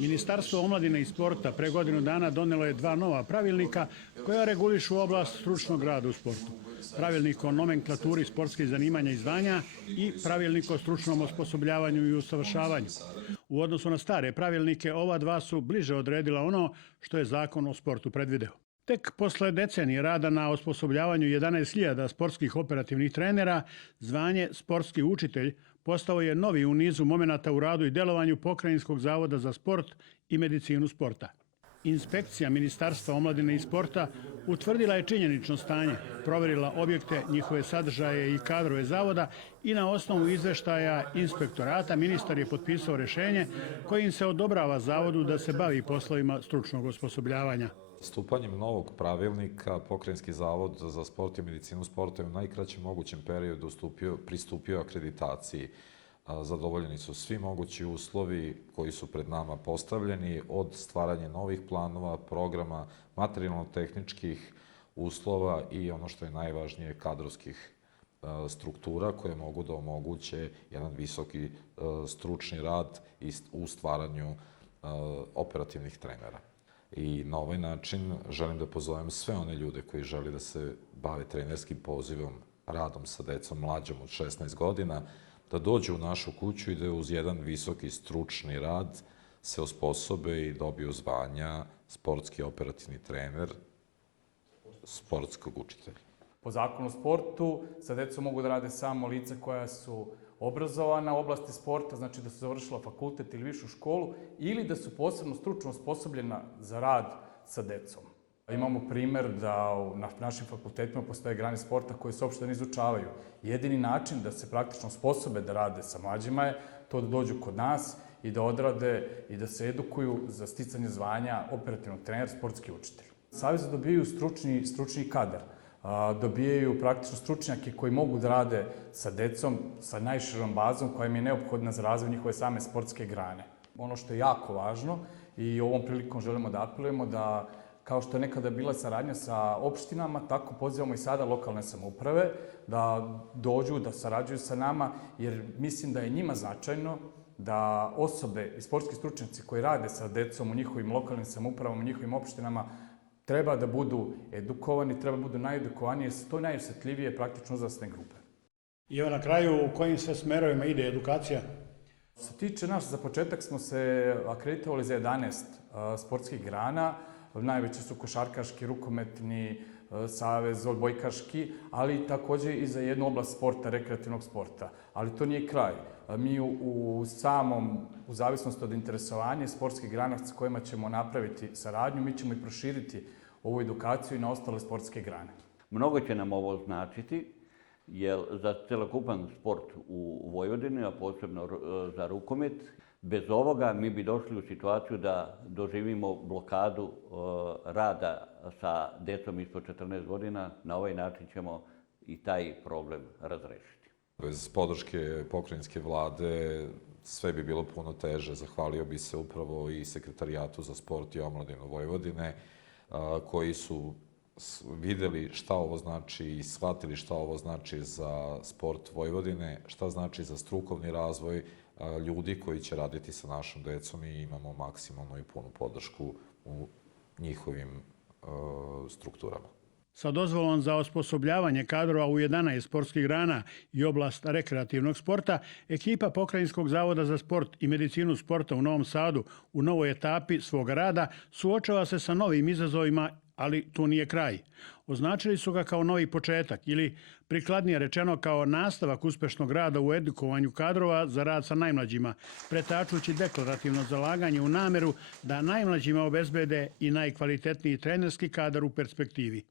Ministarstvo omladine i sporta pre godinu dana donelo je 2 nova pravilnika koja regulišu oblast stručnog rada u sportu. Pravilnik o nomenklaturi sportskih zanimanja i zvanja i pravilnik o stručnom osposobljavanju i usavršavanju. U odnosu na stare pravilnike, ova dva su bliže odredila ono što je Zakon o sportu predvideo. Tek posle decenije rada na osposobljavanju 11.000 sportskih operativnih trenera, zvanje sportski učitelj postao je novi u nizu momenata u radu i delovanju Pokrajinskog zavoda za sport i medicinu sporta. Inspekcija Ministarstva omladine i sporta utvrdila je činjenično stanje, proverila objekte, njihove sadržaje i kadrove zavoda i na osnovu izveštaja inspektorata ministar je potpisao rešenje kojim se odobrava zavodu da se bavi poslovima stručnog osposobljavanja. Stupanjem novog pravilnika, Pokrajinski zavod za sport i medicinu sporta je u najkraćem mogućem periodu pristupio akreditaciji. Zadovoljeni su svi mogući uslovi koji su pred nama postavljeni, od stvaranja novih planova, programa, materijalno-tehničkih uslova i ono što je najvažnije, kadrovskih struktura koje mogu da omoguće jedan visoki stručni rad u stvaranju operativnih trenera. I na ovaj način želim da pozovem sve one ljude koji žele da se bave trenerskim pozivom, radom sa decom mlađom od 16 godina, da dođu u našu kuću i da uz jedan visoki stručni rad se osposobe i dobiju zvanja sportski operativni trener, sportskog učitelja. Po zakonu o sportu sa decom mogu da rade samo lica koja su obrazovana u oblasti sporta, znači da su završila fakultet ili višu školu, ili da su posebno stručno osposobljena za rad sa decom. Imamo primer da na našim fakultetima postoje grane sporta koje se uopšte ne izučavaju. Jedini način da se praktično osposobe da rade sa mlađima je to da dođu kod nas i da odrade i da se edukuju za sticanje zvanja operativnog trenera, sportski učitelj. Savezi dobijaju stručni kadar, dobijaju praktično stručnjake koji mogu da rade sa decom, sa najširom bazom koja im je neophodna za razvoj njihove same sportske grane. Ono što je jako važno i ovom prilikom želimo da apelujemo da kao što je nekada bila saradnja sa opštinama, tako pozivamo i sada lokalne samouprave da dođu, da sarađuju sa nama, jer mislim da je njima značajno da osobe i sportski stručnjaci koji rade sa decom u njihovim lokalnim samoupravama, u njihovim opštinama, treba da budu edukovani, treba da budu najedukovaniji, jer su to najosetljivije praktično uzrasne grupe. I evo na kraju, u kojim sve smerovima ide edukacija? Što se tiče nas, za početak smo se akreditovali za 11 sportskih grana. Najveći su košarkaški, rukometni, savez, odbojkaški, ali takođe i za jednu oblast sporta, rekreativnog sporta. Ali to nije kraj. Mi u zavisnosti od interesovanja sportskih grana s kojima ćemo napraviti saradnju, mi ćemo i proširiti ovu edukaciju i na ostale sportske grane. Mnogo će nam ovo značiti, jer za celokupan sport u Vojvodini, a posebno za rukomet, bez ovoga mi bi došli u situaciju da doživimo blokadu rada sa decom ispod 14 godina. Na ovaj način ćemo i taj problem razrešiti. Bez podrške pokrajinske vlade sve bi bilo puno teže. Zahvalio bi se upravo i Sekretarijatu za sport i omladinu Vojvodine, koji su videli šta ovo znači i shvatili šta ovo znači za sport Vojvodine, šta znači za strukovni razvoj ljudi koji će raditi sa našom decom i imamo maksimalnu i punu podršku u njihovim strukturama. Sa dozvolom za osposobljavanje kadrova u 11 sportskih grana i oblast rekreativnog sporta, ekipa Pokrajinskog zavoda za sport i medicinu sporta u Novom Sadu u novoj etapi svoga rada suočava se sa novim izazovima, ali tu nije kraj. Označili su ga kao novi početak ili, prikladnije rečeno, kao nastavak uspešnog rada u edukovanju kadrova za rad sa najmlađima, pretačući deklarativno zalaganje u nameru da najmlađima obezbede i najkvalitetniji trenerski kadar u perspektivi.